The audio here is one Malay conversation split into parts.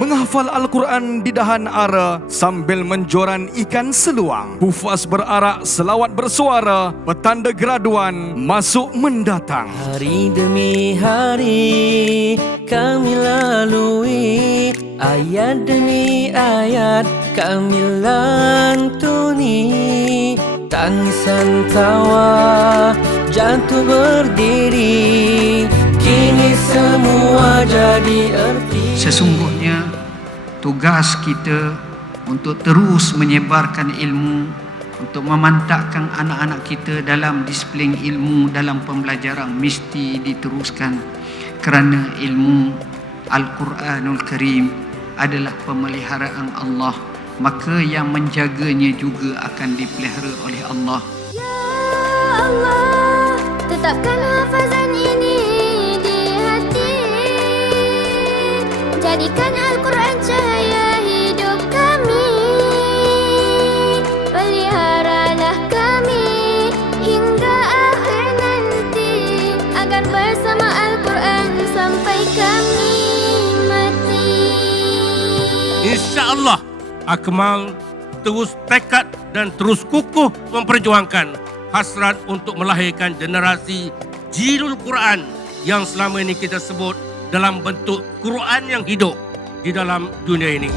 Menghafal Al-Quran di dahan ara sambil menjoran ikan seluang. Hufaz berarak, selawat bersuara, petanda graduan masuk mendatang. Hari demi hari kami lalui Ayat demi ayat kami lantuni Tangisan tawa jatuh berdiri Kini semua jadi erti Sesungguhnya tugas kita untuk terus menyebarkan ilmu untuk memantapkan anak-anak kita dalam disiplin ilmu dalam pembelajaran mesti diteruskan kerana ilmu Al-Quranul Karim adalah pemeliharaan Allah maka yang menjaganya juga akan dipelihara oleh Allah Ya Allah, tetapkan hafazan ini di hati. Jadikan InsyaAllah Akmal terus tekad dan terus kukuh memperjuangkan hasrat untuk melahirkan generasi Jilul Quran yang selama ini kita sebut dalam bentuk Quran yang hidup di dalam dunia ini.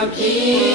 Yankee.